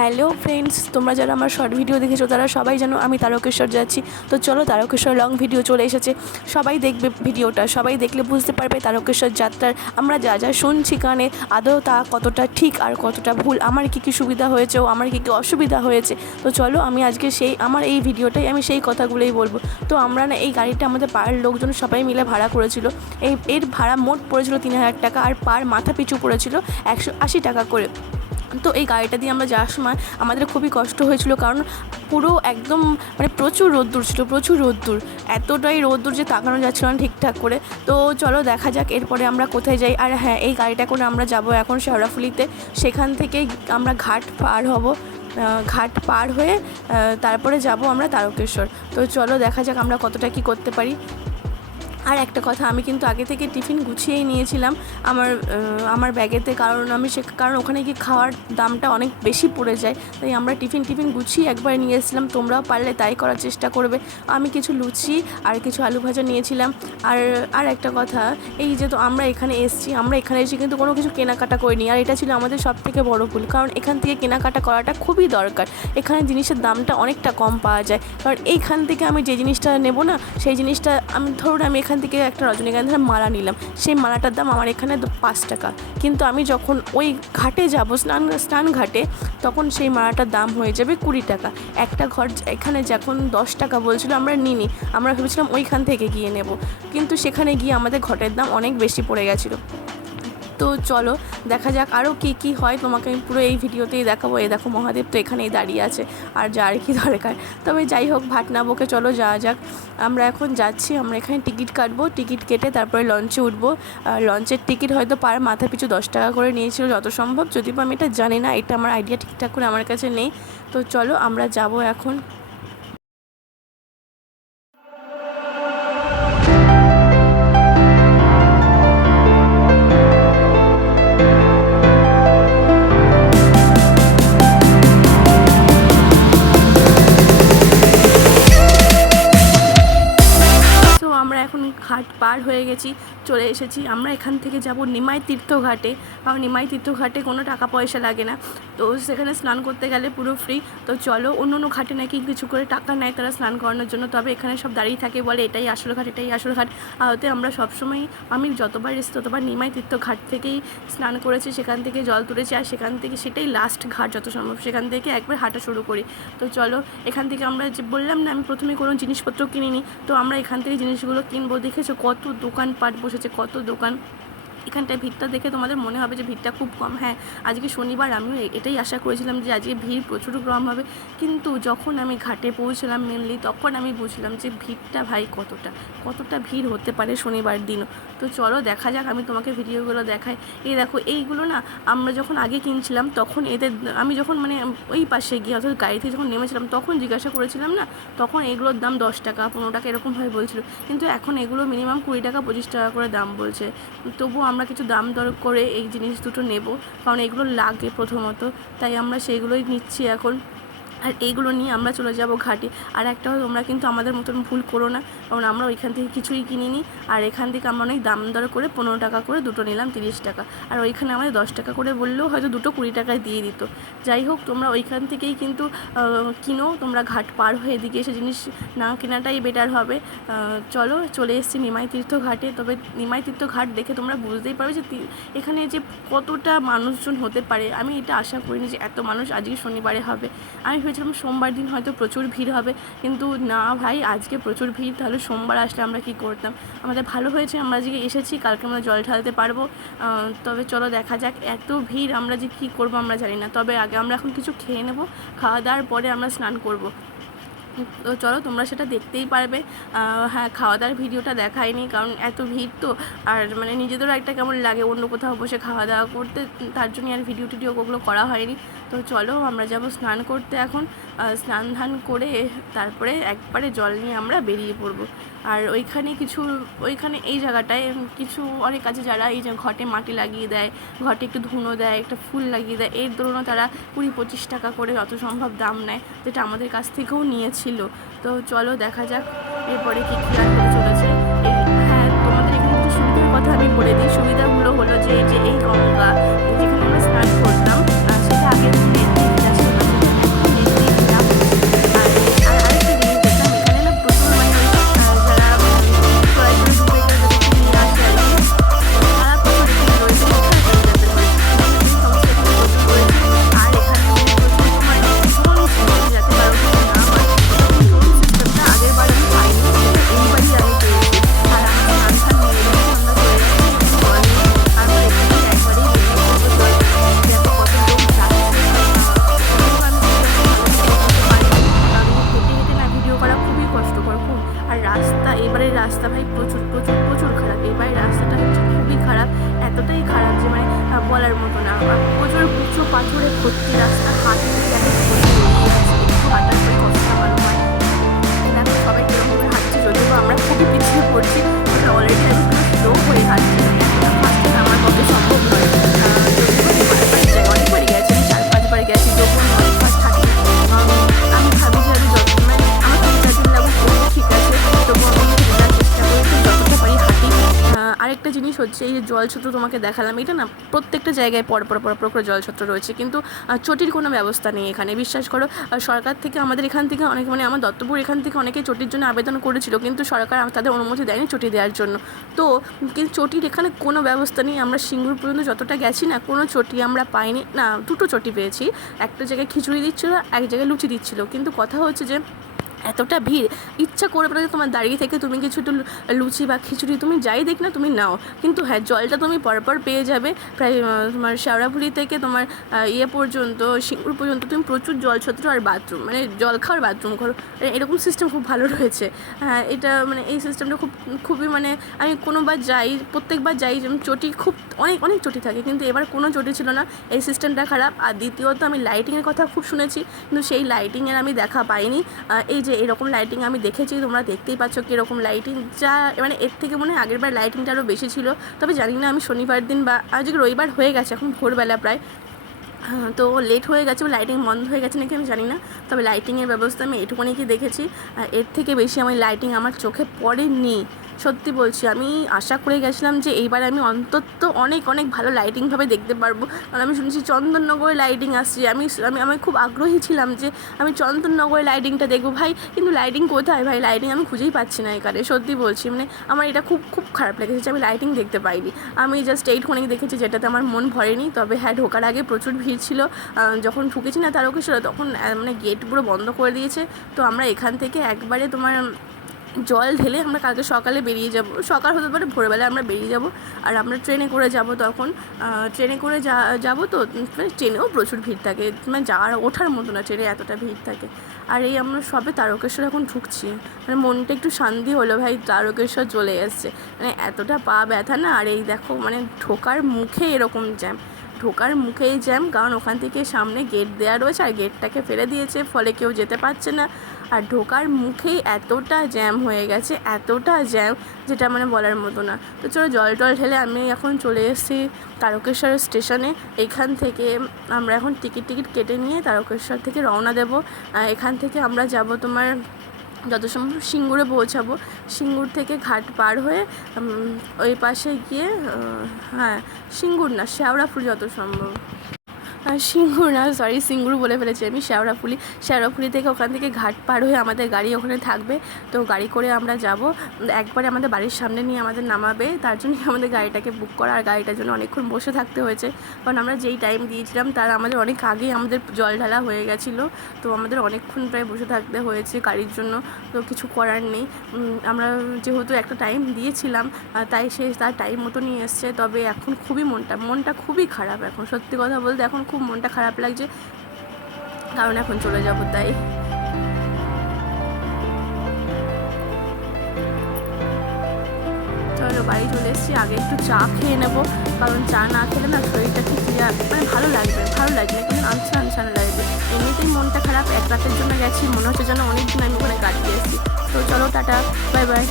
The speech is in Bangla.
হ্যালো ফ্রেন্ডস, তোমরা যারা আমার শর্ট ভিডিও দেখেছো তারা সবাই জানো আমি তারকেশ্বর যাচ্ছি। তো চলো, তারকেশ্বর লং ভিডিও চলে এসেছে, সবাই দেখবে ভিডিওটা। সবাই দেখলে বুঝতে পারবে তারকেশ্বর যাত্রার আমরা যা যা শুনছি কানে আদৌ তা কতটা ঠিক আর কতটা ভুল, আমার কী কী সুবিধা হয়েছে ও আমার কী কী অসুবিধা হয়েছে। তো চলো, আমি আজকে আমার এই ভিডিওটাই আমি সেই কথাগুলোই বলবো। তো আমরা না এই গাড়িটা আমাদের পাড়ার লোকজন সবাই মিলে ভাড়া করেছিল। এর ভাড়া মোট পড়েছিল 3000 টাকা, আর পার মাথা পিছু পড়েছিল 180 টাকা করে। তো এই গাড়িটা দিয়ে আমরা যাওয়ার সময় আমাদের খুবই কষ্ট হয়েছিল, কারণ পুরো একদম মানে প্রচুর রোদ্দুর ছিল, প্রচুর রোদ্দুর, এতটাই রোদ্দুর যে তাকানো যাচ্ছিল না ঠিকঠাক করে। তো চলো দেখা যাক এরপরে আমরা কোথায় যাই। আর হ্যাঁ, এই গাড়িটা করে আমরা যাব এখন শেওড়াফুলিতে, সেখান থেকেই আমরা ঘাট পার হব। ঘাট পার হয়ে তারপরে যাব আমরা তারকেশ্বর। তো চলো দেখা যাক আমরা কতটা কি করতে পারি। আর একটা কথা, আমি কিন্তু আগে থেকে টিফিন গুছিয়েই নিয়েছিলাম আমার ব্যাগেতে, কারণ ওখানে গিয়ে খাওয়ার দামটা অনেক বেশি পড়ে যায়, তাই আমরা টিফিন গুছিয়ে একবার নিয়ে এসেছিলাম। তোমরাও পারলে তাই করার চেষ্টা করবে। আমি কিছু লুচি আর কিছু আলু ভাজা নিয়েছিলাম। আর একটা কথা, এই যে তো আমরা এখানে এসে কিন্তু কোনো কিছু কেনাকাটা করিনি, আর এটা ছিল আমাদের সবথেকে বড় ভুল, কারণ এখান থেকে কেনাকাটা করাটা খুবই দরকার। এখানে জিনিসের দামটা অনেকটা কম পাওয়া যায়, কারণ এইখান থেকে আমি যে জিনিসটা নেব না, সেই জিনিসটা আমি এখান থেকে একটা রজনীগন্ধার মালা নিলাম, সেই মালাটার দাম আমার এখানে 5 টাকা, কিন্তু আমি যখন ওই ঘাটে যাব স্নান ঘাটে, তখন সেই মালাটার দাম হয়ে যাবে 20 টাকা। একটা ঘর এখানে যখন 10 টাকা বলছিল, আমরা নিইনি, আমরা ভেবেছিলাম ওইখান থেকে গিয়ে নেব, কিন্তু সেখানে গিয়ে আমাদের ঘটের দাম অনেক বেশি পড়ে গেছিলো। তো চলো দেখা যাক আরও কী হয়, তোমাকে আমি পুরো এই ভিডিওতেই দেখাবো। এই দেখো মহাদেব তো এখানেই দাঁড়িয়ে আছে, আর যার কি দরকার। তবে যাই হোক, ভাটনাবকে চলো যাওয়া যাক। আমরা এখন যাচ্ছি, আমরা এখানে টিকিট কাটবো, টিকিট কেটে তারপরে লঞ্চে উঠবো। লঞ্চের টিকিট হয়তো পার মাথা পিছু 10 টাকা করে নিয়েছিল যত সম্ভব, যদিও আমি এটা জানি না, এটা আমার আইডিয়া ঠিকঠাক করে আমার কাছে নেই। তো চলো আমরা যাব এখন। আমরা এখন ঘাট পার হয়ে গেছি, চলে এসেছি। আমরা এখান থেকে যাব নিমাই তীর্থ ঘাটে, কারণ নিমাই তীর্থ ঘাটে কোনো টাকা পয়সা লাগে না, তো সেখানে স্নান করতে গেলে পুরো ফ্রি। তো চলো, অন্য ঘাটে নাকি কিছু করে টাকা নেয় তারা স্নান করানোর জন্য, তবে এখানে সব দাঁড়িয়ে থাকে, বলে এটাই আসল ঘাট, এটাই আসল ঘাট। আহতে আমরা সবসময়, আমি যতবার এসেছি ততবার নিমাই তীর্থ ঘাট থেকেই স্নান করেছি, সেখান থেকে জল তুলেছি, আর সেখান থেকে সেটাই লাস্ট ঘাট যত সম্ভব, সেখান থেকে একবার হাঁটা শুরু করি। তো চলো, এখান থেকে আমরা যে বললাম না আমি প্রথমে কোনো জিনিসপত্র কিনিনি, তো আমরা এখান থেকে জিনিসগুলো কিনবো। দেখেছো কত দোকানপাট বসেছে, কত দোকান। এখানটায় ভিড়টা দেখে তোমাদের মনে হবে যে ভিড়টা খুব কম। হ্যাঁ, আজকে শনিবার, আমিও এটাই আশা করেছিলাম যে আজকে ভিড় প্রচুর কম হবে, কিন্তু যখন আমি ঘাটে পৌঁছলাম মেনলি, তখন আমি বুঝলাম যে ভিড়টা ভাই কতটা ভিড় হতে পারে শনিবার দিনও। তো চলো দেখা যাক, আমি তোমাকে ভিডিওগুলো দেখাই। এই দেখো, এইগুলো না আমরা যখন আগে কিনছিলাম তখন আমি যখন মানে ওই পাশে গিয়ে অর্থাৎ গাড়ি থেকে যখন নেমেছিলাম তখন জিজ্ঞাসা করেছিলাম না, তখন এগুলোর দাম 10 টাকা 15 টাকা এরকমভাবে বলছিল, কিন্তু এখন এগুলো মিনিমাম 20 টাকা 25 টাকা করে দাম বলছে। তবুও আমরা কিছু দাম দর করে এই জিনিস দুটো নেব, কারণ এগুলো লাগে প্রথমত, তাই আমরা সেইগুলোই নিচ্ছি এখন। আর এইগুলো নিয়ে আমরা চলে যাব ঘাটে। আর একটা, তোমরা কিন্তু আমাদের মতন ভুল করো না, কারণ আমরা ওইখান থেকে কিছুই কিনিনি, আর এখান থেকে আমরা অনেক দাম দর করে 15 টাকা করে দুটো নিলাম 30 টাকা, আর ওইখানে আমাদের 10 টাকা করে বললেও হয়তো দুটো 20 টাকায় দিয়ে দিত। যাই হোক, তোমরা ওইখান থেকেই কিন্তু কিনো, তোমরা ঘাট পার হয়ে এদিকে এসে জিনিস না কেনাটাই বেটার হবে। চলো, চলে এসেছি নিমাই তীর্থ ঘাটে। তবে নিমাই তীর্থ ঘাট দেখে তোমরা বুঝতেই পারবে যে এখানে যে কতটা মানুষজন হতে পারে। আমি এটা আশা করিনি যে এত মানুষ আজকে শনিবারে হবে। আমি ভেবেছিলাম সোমবার দিন হয়তো প্রচুর ভিড় হবে, কিন্তু না ভাই, আজকে প্রচুর ভিড়। তাহলে সোমবার আসলে আমরা কি করতাম। আমাদের ভালো হয়েছে আমরা আজকে এসেছি, কালকে আমরা জল ঢালতে পারবো। তবে চলো দেখা যাক, এত ভিড় আমরা যে কী করবো আমরা জানি না। তবে আগে আমরা এখন কিছু খেয়ে নেবো, খাওয়া দাওয়ার পরে আমরা স্নান করবো। তো চলো, তোমরা সেটা দেখতেই পারবে। হ্যাঁ, খাওয়া দাওয়ার ভিডিওটা দেখায়নি, কারণ এত ভিড় তো, আর মানে নিজেদেরও একটা কেমন লাগে অন্য কোথাও বসে খাওয়া দাওয়া করতে, তার জন্যই আর ভিডিও ওগুলো করা হয়নি। তো চলো, আমরা যাব স্নান করতে এখন। স্নান ধান করে তারপরে একবারে জল নিয়ে আমরা বেরিয়ে পড়বো। আর ওইখানে এই জায়গাটায় কিছু অনেক আছে যারা এই যে ঘটে মাটি লাগিয়ে দেয়, ঘটে একটু ধুনো দেয়, একটা ফুল লাগিয়ে দেয়, এর দরুনও তারা 20-25 টাকা করে যত সম্ভব দাম নেয়, যেটা আমাদের কাছ থেকেও নিয়েছিল। তো চলো দেখা যাক এরপরে কী কী আর হতে চলেছে। হ্যাঁ, তোমাদের এখানে কিছু সুবিধার কথা আমি বলে দিই। সুবিধাগুলো হলো যে এই গঙ্গা যেখানে আমরা স্নান করতাম, সেটা আগে হচ্ছে এই যে জলছত্র তোমাকে দেখালাম, এটা না প্রত্যেকটা জায়গায় পর করে জলছত্র রয়েছে, কিন্তু চটির কোনো ব্যবস্থা নেই এখানে। বিশ্বাস করো, সরকার থেকে আমাদের এখান থেকে অনেক, মানে আমার দত্তপুর এখান থেকে অনেকেই চটির জন্য আবেদন করেছিল, কিন্তু সরকার তাদের অনুমতি দেয়নি চটি দেওয়ার জন্য। তো কিন্তু চটির এখানে কোনো ব্যবস্থা নেই। আমরা সিঙ্গুর পর্যন্ত যতটা গেছি না, কোনো চটি আমরা পাইনি। না, দুটো চটি পেয়েছি, একটা জায়গায় খিচুড়ি দিচ্ছিলো, এক জায়গায় লুচি দিচ্ছিলো। কিন্তু কথা হচ্ছে যে এতটা ভিড়, ইচ্ছা করে পেলে তোমার দাঁড়িয়ে থেকে তুমি কিছু একটু লুচি বা খিচুড়ি তুমি যাই দেখ না তুমি নাও, কিন্তু হ্যাঁ জলটা তুমি পরপর পেয়ে যাবে। প্রায় তোমার শেওড়াফুলি থেকে তোমার ইয়ে পর্যন্ত, সিঙ্গুর পর্যন্ত তুমি প্রচুর জলছত্র আর বাথরুম, মানে জল খাওয়ার বাথরুম করো, এরকম সিস্টেম খুব ভালো রয়েছে। হ্যাঁ, এটা মানে এই সিস্টেমটা খুবই মানে আমি কোনোবার যাই, প্রত্যেকবার যাই, যেমন চটি খুব অনেক চটি থাকে, কিন্তু এবার কোনো চটি ছিল না। এই সিস্টেমটা খারাপ। আর দ্বিতীয়ত আমি লাইটিংয়ের কথা খুব শুনেছি, কিন্তু সেই লাইটিংয়ের আমি দেখা পাইনি। এই যে এরকম লাইটিং আমি দেখেছি, তোমরা দেখতেই পাচ্ছ কীরকম লাইটিং, যা মানে এর থেকে মনে হয় আগেরবার লাইটিংটা আরও বেশি ছিল। তবে জানি না, আমি শনিবার দিন বা আজকে রবিবার হয়ে গেছে, এখন ভোরবেলা প্রায়, তো লেট হয়ে গেছে, লাইটিং বন্ধ হয়ে গেছে নাকি আমি জানি না। তবে লাইটিংয়ের ব্যবস্থা আমি এটুকুনি কি দেখেছি, এর থেকে বেশি আমি লাইটিং আমার চোখে পড়েনি। সত্যি বলছি, আমি আশা করে গেছিলাম যে এইবার আমি অন্তত অনেক ভালো লাইটিংভাবে দেখতে পারবো, কারণ আমি শুনেছি চন্দননগরে লাইটিং আসছে। আমি খুব আগ্রহী ছিলাম যে আমি চন্দননগরে লাইটিংটা দেখবো ভাই, কিন্তু লাইটিং কোথায় ভাই, লাইটিং আমি খুঁজেই পাচ্ছি না এখানে। সত্যি বলছি, মানে আমার এটা খুব খারাপ লেগেছে যে আমি লাইটিং দেখতে পাইনি। আমি জাস্ট এইটুকুনি দেখেছি, যেটাতে আমার মন ভরেনি। তবে হ্যাঁ, ঢোকার আগে প্রচুর ভিড় ছিল। যখন ঢুকেছি না তারকেশ্বরে, তখন মানে গেট পুরো বন্ধ করে দিয়েছে। তো আমরা এখান থেকে একবারে তোমার জল ঢেলে আমরা কালকে সকালে বেরিয়ে যাব, সকাল হতে পারে ভোরবেলায় আমরা বেরিয়ে যাব। আর আমরা ট্রেনে করে যাব, তখন ট্রেনে করে যাবো, তো মানে ট্রেনেও প্রচুর ভিড় থাকে, মানে যাওয়ার ওঠার মতো না, ট্রেনে এতটা ভিড় থাকে। আর এই আমরা সবে তারকেশ্বর এখন ঢুকছি, মানে মনটা একটু শান্তি হলো ভাই, তারকেশ্বর চলে এসছে। মানে এতটা পা ব্যথা না। আর এই দেখো, মানে ঢোকার মুখে এরকম জ্যাম, ঢোকার মুখেই জ্যাম, কারণ ওখান থেকে সামনে গেট দেওয়া রয়েছে আর গেটটাকে ফেলে দিয়েছে, ফলে কেউ যেতে পারছে না। আর ঢোকার মুখেই এতটা জ্যাম হয়ে গেছে, এতটা জ্যাম, যেটা মানে বলার মতো না। তো চলো জল ঢেলে আমি এখন চলে এসেছি তারকেশ্বর স্টেশনে। এখান থেকে আমরা এখন টিকিট কেটে নিয়ে তারকেশ্বর থেকে রওনা দেব। এখান থেকে আমরা যাব তোমার যত সম্ভব সিঙ্গুরে পৌঁছাবো। সিঙ্গুর থেকে ঘাট পার হয়ে ওই পাশে গিয়ে, হ্যাঁ সিঙ্গুর না, শেওড়াফুলি যত সম্ভব, সিঙ্গুর না, সরি সিঙ্গুর বলে ফেলেছি আমি, শেওড়াফুলি থেকে ওখান থেকে ঘাট পার হয়ে আমাদের গাড়ি ওখানে থাকবে। তো গাড়ি করে আমরা যাব, একবারে আমাদের বাড়ির সামনে নিয়ে আমাদের নামাবে, তার জন্যই আমাদের গাড়িটাকে বুক করা। আর গাড়িটার জন্য অনেকক্ষণ বসে থাকতে হয়েছে, কারণ আমরা যেই টাইম দিয়েছিলাম তার আমাদের অনেক আগেই আমাদের জল ঢালা হয়ে গেছিলো। তো আমাদের অনেকক্ষণ প্রায় বসে থাকতে হয়েছে গাড়ির জন্য। তো কিছু করার নেই, আমরা যেহেতু একটা টাইম দিয়েছিলাম, তাই সে তার টাইম মতো নিয়ে এসছে। তবে এখন খুবই মনটা খুবই খারাপ এখন, সত্যি কথা বলতে এখন খুব মনটা খারাপ লাগছে, কারণ এখন চলে যাব। তাই চলো বাড়ি চলে এসেছি, আগে একটু চা খেয়ে নেবো, কারণ চা না খেলে না শরীরটা ঠিক মানে ভালো লাগবে কিন্তু আনছান লাগবে। এমনিতেই মনটা খারাপ, এক রাতের জন্য গেছি, মনে হচ্ছে যেন অনেকদিন আমি ওখানে কাটিয়ে এসেছি। তো চলো টাটা, বাই বাই।